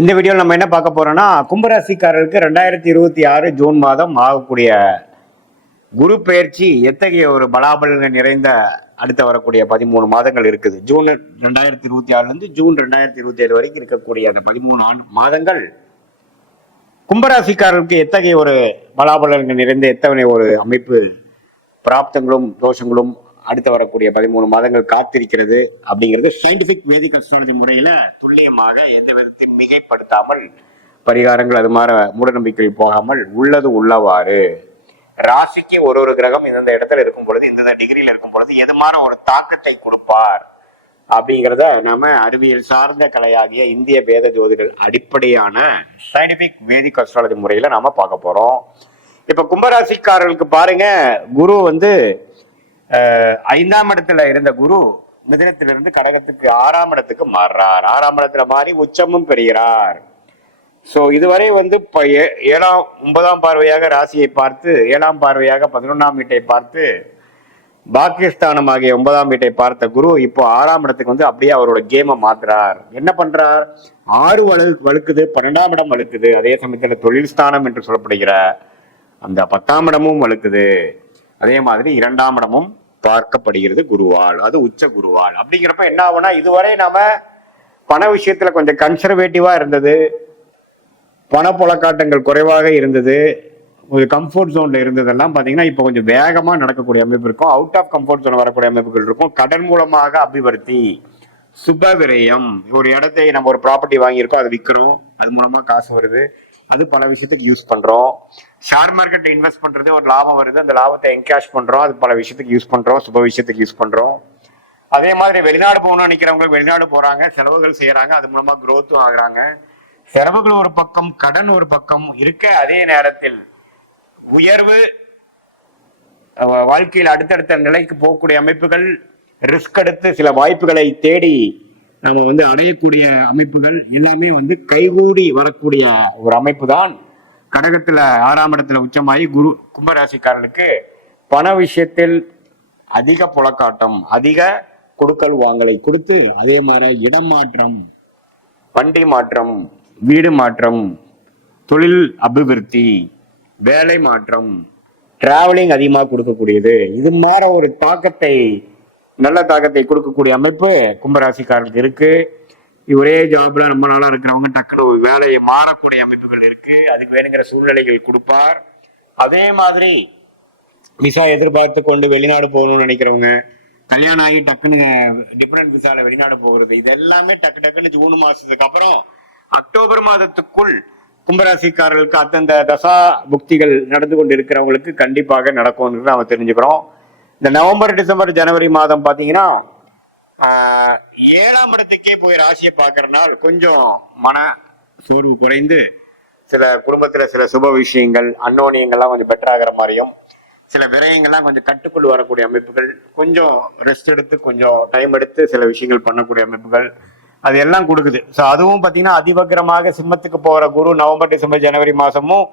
இந்த வீடியோவில் நம்ம என்ன பார்க்க போறோம்னா, கும்பராசிக்காரர்களுக்கு 2026 ஜூன் மாதம் ஆகக்கூடிய குரு பெயர்ச்சி எத்தகைய ஒரு பலாபலன்கள் நிறைந்த அடுத்த வரக்கூடிய 13 மாதங்கள் இருக்குது. ஜூன் 2026 ஜூன் 2027 வரைக்கும் இருக்கக்கூடிய அந்த 13 மாதங்கள் கும்பராசிக்காரர்களுக்கு எத்தகைய ஒரு பலாபலன்கள் நிறைந்த எத்தகைய ஒரு அமைப்பு, பிராப்தங்களும் தோஷங்களும் அடுத்து வரக்கூடிய 13 மாதங்கள் காத்திருக்கிறது அப்படிங்கிறது சயின்டிபிக் வேதிக் அஸ்ட்ராலஜி முறையில துல்லியமாக எந்த விதத்தையும் மிகைப்படுத்தாமல் பரிகாரங்கள் அது மாதிரி மூடநம்பிக்கை போகாமல் உள்ளது உள்ளவாறு ராசிக்கு ஒரு கிரகம் இந்தந்த இடத்துல இருக்கும் பொழுது, இந்த டிகிரியில இருக்கும் பொழுது எது மாதிரி ஒரு தாக்கத்தை கொடுப்பார் அப்படிங்கிறத நாம அறிவியல் சார்ந்த கலையாகிய இந்திய வேத ஜோதிடர் அடிப்படையான சயின்டிபிக் வேதிக் அஸ்ட்ராலஜி முறையில நாம பார்க்க போறோம். இப்ப கும்பராசிக்காரர்களுக்கு பாருங்க, குரு 5ஆம் இடத்துல இருந்த குரு மிதுனத்திலிருந்து கடகத்துக்கு 6ஆம் இடத்துக்கு மாறுறார். 6ஆம் இடத்துல மாறி உச்சமும் பெறுகிறார். சோ இதுவரை 9ஆம் பார்வையாக ராசியை பார்த்து, 7ஆம் பார்வையாக 11ஆம் வீட்டை பார்த்து, பாக்கியஸ்தானம் ஆகிய 9ஆம் வீட்டை பார்த்த குரு இப்போ 6ஆம் இடத்துக்கு அப்படியே அவரோட கேமை மாத்துறார். என்ன பண்றார்? 6 வலுக்குது, 12ஆம் இடம் வலுக்குது. அதே சமயத்துல தொழில் ஸ்தானம் என்று சொல்லப்படுகிற அந்த 10ஆம் இடமும் வலுக்குது. அதே மாதிரி 2ஆம் இடமும் பார்க்கப்படுகிறது குருவால், அது உச்ச குருவால். அப்படிங்கிறப்ப என்ன ஆகும்னா, இதுவரை நாம பண விஷயத்துல கொஞ்சம் கன்சர்வேட்டிவா இருந்தது, பணப்புழக்காட்டங்கள் குறைவாக இருந்தது, ஒரு கம்ஃபர்ட் ஜோன்ல இருந்ததெல்லாம் பாத்தீங்கன்னா இப்ப கொஞ்சம் வேகமா நடக்கக்கூடிய அமைப்பு இருக்கும். அவுட் ஆஃப் கம்ஃபர்ட் ஜோன் வரக்கூடிய அமைப்புகள் இருக்கும். கடன் மூலமாக அபிவிருத்தி, சுப விரயம். ஒரு இடத்தை நம்ம ஒரு ப்ராப்பர்ட்டி வாங்கியிருக்கோம், அதை விற்கிறோம், அது மூலமா காசு வருது, அது பல விஷயத்துக்கு யூஸ் பண்றோம். ஷேர் மார்க்கெட் இன்வெஸ்ட் பண்றது, ஒரு லாபம் வருது, அந்த லாபத்தை என்கேஷ் பண்றோம், அது பல விஷயத்துக்கு யூஸ் பண்றோம், சுப விஷயத்துக்கு யூஸ் பண்றோம். அதே மாதிரி வெளிநாடு போகணும்னு நினைக்கிறவங்க வெளிநாடு போறாங்க, செலவுகள் செய்யறாங்க, அது மூலமா குரோத்தும் ஆகுறாங்க. செலவுகள் ஒரு பக்கம், கடன் ஒரு பக்கம் இருக்க, அதே நேரத்தில் உயர்வு, வாழ்க்கையில் அடுத்தடுத்த நிலைக்கு போகக்கூடிய அமைப்புகள், ரிஸ்க் எடுத்து சில வாய்ப்புகளை தேடி நம்ம அடையக்கூடிய அமைப்புகள் எல்லாமே கைகூடி வரக்கூடிய ஒரு அமைப்பு தான். கடகத்துல 6ஆம் இடத்துல உச்சமாகி குரு கும்பராசிக்காரர்களுக்கு பண விஷயத்தில் அதிக புழக்காட்டம், அதிக கொடுக்கல் வாங்கலை கொடுத்து, அதே மாதிரி இடம் மாற்றம், வண்டி மாற்றம், வீடு மாற்றம், தொழில் அபிவிருத்தி, வேலை மாற்றம், டிராவலிங் அதிகமாக கொடுக்கக்கூடியது. இது மாதிரி ஒரு தாக்கத்தை, நல்ல தாக்கத்தை கொடுக்கக்கூடிய அமைப்பு கும்பராசிக்காரர்களுக்கு இருக்கு. ஒரே ஜாப்ல ரொம்ப நாளா இருக்கிறவங்க டக்குனு வேலையை மாறக்கூடிய அமைப்புகள் இருக்கு. அதுக்கு வேணுங்கிற சூழ்நிலைகள் கொடுப்பார். அதே மாதிரி விசா எதிர்பார்த்து கொண்டு வெளிநாடு போகணும்னு நினைக்கிறவங்க, கல்யாணம் ஆகி டக்குன்னு டிபெண்டன்ட் விசால வெளிநாடு போகிறது, இது எல்லாமே டக்குன்னு ஜூன் மாசத்துக்கு அப்புறம் அக்டோபர் மாதத்துக்குள் கும்பராசிக்காரர்களுக்கு அந்தந்த தசா புக்திகள் நடந்து கொண்டு இருக்கிறவங்களுக்கு கண்டிப்பாக நடக்கும்னு நாம தெரிஞ்சுக்கிறோம். இந்த நவம்பர், டிசம்பர், ஜனவரி மாதம் பாத்தீங்கன்னா 7ஆம் இடத்துக்கே போய் ராசியை பார்க்கறதுனால கொஞ்சம் மன சோர்வு குறைந்து, சில குடும்பத்துல சில சுப விஷயங்கள், அன்னோனியங்கள்லாம் கொஞ்சம் பெட்டர் ஆகிற மாதிரியும், சில விரயங்கள்லாம் கொஞ்சம் கட்டுக்குள் வரக்கூடிய அமைப்புகள், கொஞ்சம் ரெஸ்ட் எடுத்து கொஞ்சம் டைம் எடுத்து சில விஷயங்கள் பண்ணக்கூடிய அமைப்புகள் அது எல்லாம் கொடுக்குது. ஸோ அதுவும் பார்த்தீங்கன்னா அதிவக்கரமாக சிம்மத்துக்கு போகிற குரு நவம்பர், டிசம்பர், ஜனவரி மாதமும்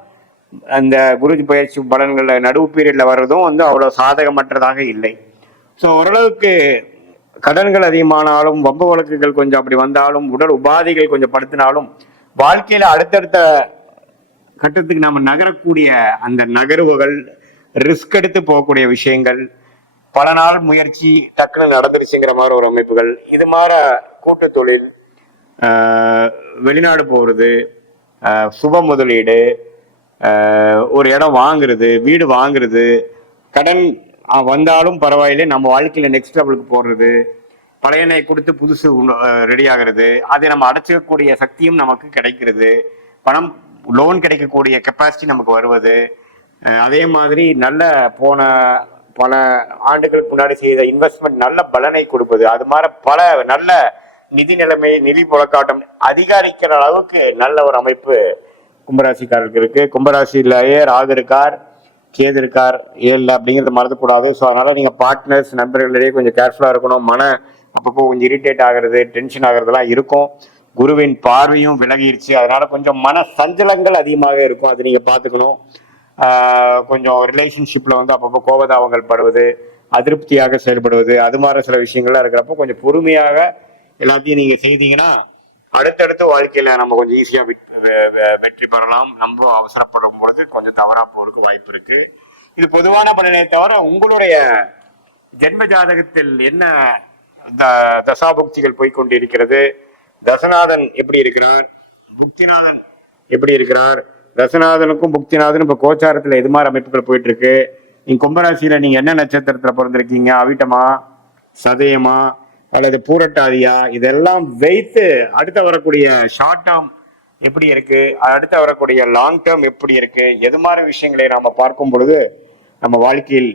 அந்த குரு பயிற்சி பலன்களில் நடுவு பீரியட்ல வர்றதும் அவ்வளோ சாதகமற்றதாக இல்லை. ஸோ ஓரளவுக்கு கடன்கள் அதிகமானாலும், வம்பு வழக்குகள் கொஞ்சம் அப்படி வந்தாலும், உடல் உபாதைகள் கொஞ்சம் படுத்தினாலும், வாழ்க்கையில அடுத்தடுத்த கட்டத்துக்கு நாம நகரக்கூடிய அந்த நகர்வுகள், ரிஸ்க் எடுத்து போகக்கூடிய விஷயங்கள், பல நாள் முயற்சி டக்குன்னு நடந்துருச்சுங்கிற மாதிரி ஒரு அமைப்புகள், இது மாதிரி கூட்டு தொழில், வெளிநாடு போகிறது, சுப முதலீடு, ஒரு இடம் வாங்குறது, வீடு வாங்குறது, கடன் வந்தாலும் பரவாயில்லை நம்ம வாழ்க்கையில நெக்ஸ்ட் லெவலுக்கு போடுறது, பழையனை கொடுத்து புதுசு ரெடி ஆகிறது, அதை நம்ம அடைச்சிக்கக்கூடிய சக்தியும் நமக்கு கிடைக்கிறது, பணம் லோன் கிடைக்கக்கூடிய கெப்பாசிட்டி நமக்கு வருவது, அதே மாதிரி நல்ல போன பல ஆண்டுகளுக்கு முன்னாடி செய்த இன்வெஸ்ட்மெண்ட் நல்ல பலனை கொடுப்பது, அது மாதிரி பல நல்ல நிதி நிலைமை, நிதி புழக்காட்டம் அதிகரிக்கிற அளவுக்கு நல்ல ஒரு அமைப்பு கும்பராசிக்காரருக்கு இருக்கு. கும்பராசியிலேயே ராகு இருக்கார், கேது இருக்கார் 7 அப்படிங்கிறத மறந்துக்கூடாது. ஸோ அதனால நீங்க பார்ட்னர்ஸ், நண்பர்களிடையே கொஞ்சம் கேர்ஃபுல்லா இருக்கணும். அப்பப்போ கொஞ்சம் இரிட்டேட் ஆகுறது, டென்ஷன் ஆகுறதுலாம் இருக்கும். குருவின் பார்வையும் விலகிருச்சு, அதனால கொஞ்சம் மன சஞ்சலங்கள் அதிகமாக இருக்கும், அது நீங்க பாத்துக்கணும். கொஞ்சம் ரிலேஷன்ஷிப்ல அப்பப்போ கோபதாபங்கள் படுவது, அதிருப்தியாக செயல்படுவது, அது மாதிரி சில விஷயங்கள்லாம் இருக்கிறப்போ கொஞ்சம் பொறுமையாக எல்லாத்தையும் நீங்க செய்தீங்கன்னா அடுத்தடுத்து வாழ்க்கையில நம்ம கொஞ்சம் ஈஸியா வெற்றி பெறலாம். நம்ம அவசரப்படும் பொழுது கொஞ்சம் தவறா போறதுக்கு வாய்ப்பு இருக்கு. இது பொதுவான பலனை தவிர உங்களுடைய ஜென்ம ஜாதகத்தில் என்ன தசாபுக்திகள் போய்கொண்டிருக்கிறது, தசநாதன் எப்படி இருக்கிறார், புக்திநாதன் எப்படி இருக்கிறார், தசநாதனுக்கும் புக்திநாதனும் இப்ப கோச்சாரத்துல எது மாதிரி அமைப்புகள் போயிட்டு இருக்கு, நீங்க கும்பராசியில நீங்க என்ன நட்சத்திரத்துல பிறந்திருக்கீங்க, அவிட்டமா, சதயமா அல்லது பூரட்டாதியா, இதெல்லாம் வைத்து அடுத்த வரக்கூடிய ஷார்ட் டேர்ம் எப்படி இருக்கு, அடுத்த வரக்கூடிய லாங் டேர்ம் எப்படி இருக்கு, எது மாதிரி விஷயங்களை நாம பார்க்கும் பொழுது நம்ம வாழ்க்கையில்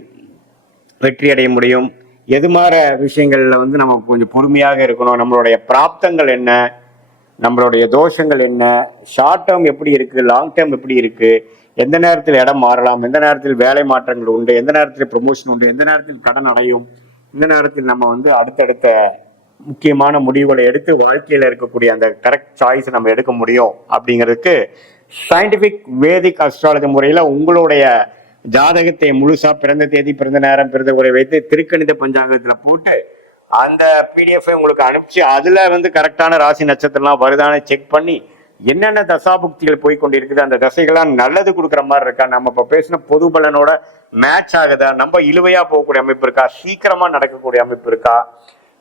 வெற்றி அடைய முடியும். எது மாதிரி விஷயங்கள்ல வந்து நம்ம கொஞ்சம் பொறுமையாக இருக்கணும், நம்மளுடைய பிராப்தங்கள் என்ன, நம்மளுடைய தோஷங்கள் என்ன, ஷார்ட் டேர்ம் எப்படி இருக்கு, லாங் டேர்ம் எப்படி இருக்கு, எந்த நேரத்தில் இடம் மாறலாம், எந்த நேரத்தில் வேலை மாற்றங்கள் உண்டு, எந்த நேரத்தில் ப்ரொமோஷன் உண்டு, எந்த நேரத்தில் கடன் அடையும், இந்த நேரத்தில் நம்ம வந்து அடுத்தடுத்த முக்கியமான முடிவுகளை எடுத்து வாழ்க்கையில இருக்கக்கூடிய அந்த கரெக்ட் சாய்ஸ் நம்ம எடுக்க முடியும் அப்படிங்கிறதுக்கு சயின்டிபிக் வேதிக் அஸ்ட்ராலஜி முறையில உங்களுடைய ஜாதகத்தை முழுசா பிறந்த தேதி, பிறந்த நேரம், பிறந்த உரை வைத்து திருக்கணித பஞ்சாங்கத்துல போட்டு அந்த பிடிஎஃப் உங்களுக்கு அனுப்பிச்சு அதுல வந்து கரெக்டான ராசி நட்சத்திரம்லாம் வருதானு செக் பண்ணி என்னென்ன தசாபுக்திகள் போய்கொண்டிருக்குது, அந்த தசைகள்லாம் நல்லது கொடுக்குற மாதிரி இருக்கா, நம்ம இப்ப பேசின பொது பலனோட மேட்ச் ஆகுதா, நம்ம இழுவையா போகக்கூடிய அமைப்பு இருக்கா, சீக்கிரமா நடக்கக்கூடிய அமைப்பு இருக்கா,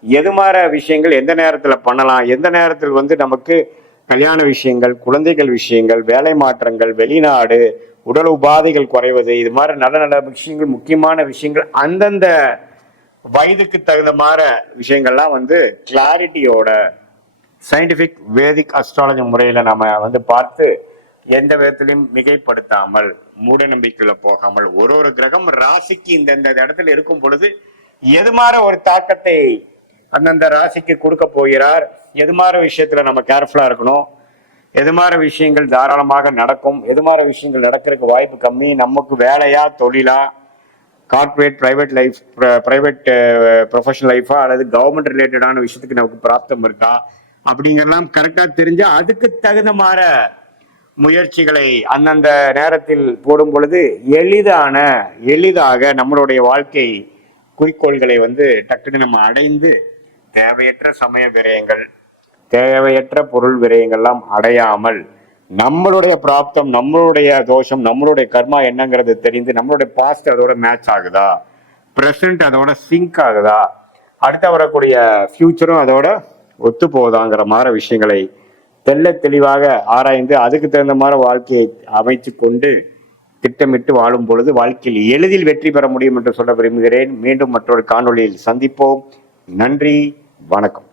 எது மாதிரி விஷயங்கள் எந்த நேரத்துல பண்ணலாம், எந்த நேரத்தில் வந்து நமக்கு கல்யாண விஷயங்கள், குழந்தைகள் விஷயங்கள், வேலை மாற்றங்கள், வெளிநாடு, உடல் உபாதைகள் குறைவது, இது மாதிரி நல்ல நல்ல விஷயங்கள், முக்கியமான விஷயங்கள் அந்தந்த வயதுக்கு தகுந்த மாதிரி விஷயங்கள்லாம் வந்து கிளாரிட்டியோட சயின்டிபிக் வேதிக் அஸ்ட்ராலஜி முறையில நம்ம வந்து பார்த்து எந்த விதத்திலையும் மிகைப்படுத்தாமல் மூட நம்பிக்கையில போகாமல் ஒரு கிரகம் ராசிக்கு இந்த இடத்துல இருக்கும் பொழுது எது மாதிரி ஒரு தாக்கத்தை அந்தந்த ராசிக்கு கொடுக்க போகிறார், எது மாதிரி விஷயத்துல நம்ம கேர்ஃபுல்லா இருக்கணும், எது மாதிரி விஷயங்கள் தாராளமாக நடக்கும், எது மாதிரி விஷயங்கள் நடக்கிறதுக்கு வாய்ப்பு கம்மி, நமக்கு வேலையா தொழிலா, corporate private life, private professional லைஃபா அல்லது கவர்மெண்ட் ரிலேட்டடான விஷயத்துக்கு நமக்கு பிராப்தம் இருக்கா அப்படிங்கறதெல்லாம் கரெக்டா தெரிஞ்சு அதுக்கு தகுந்த மாதிரி முயற்சிகளை அந்தந்த நேரத்தில் போடும் பொழுது எளிதாக நம்மளுடைய வாழ்க்கை குறிக்கோள்களை வந்து டக்குன்னு நம்ம அடைந்து தேவையற்ற சமய விரயங்கள், தேவையற்ற பொருள் விரயங்கள்லாம் அடையாமல் நம்மளுடைய பிராப்தம், நம்மளுடைய தோஷம், நம்மளுடைய கர்மா என்னங்கிறது தெரிந்து நம்மளுடைய பாஸ்ட் அதோட மேட்ச் ஆகுதா, பிரசன்ட் அதோட சிங்க் ஆகுதா, அடுத்த வரக்கூடிய ஃபியூச்சரும் அதோட ஒத்து போகுதாங்கிற மாதிரி விஷயங்களை தெளிவாக ஆராய்ந்து அதுக்கு தகுந்த மாதிரி வாழ்க்கையை அமைச்சு கொண்டு திட்டமிட்டு வாழும் பொழுது வாழ்க்கையில் எளிதில் வெற்றி பெற முடியும் என்று சொல்ல விரும்புகிறேன். மீண்டும் மற்றொரு காணொளியில் சந்திப்போம். நன்றி, வணக்கம்.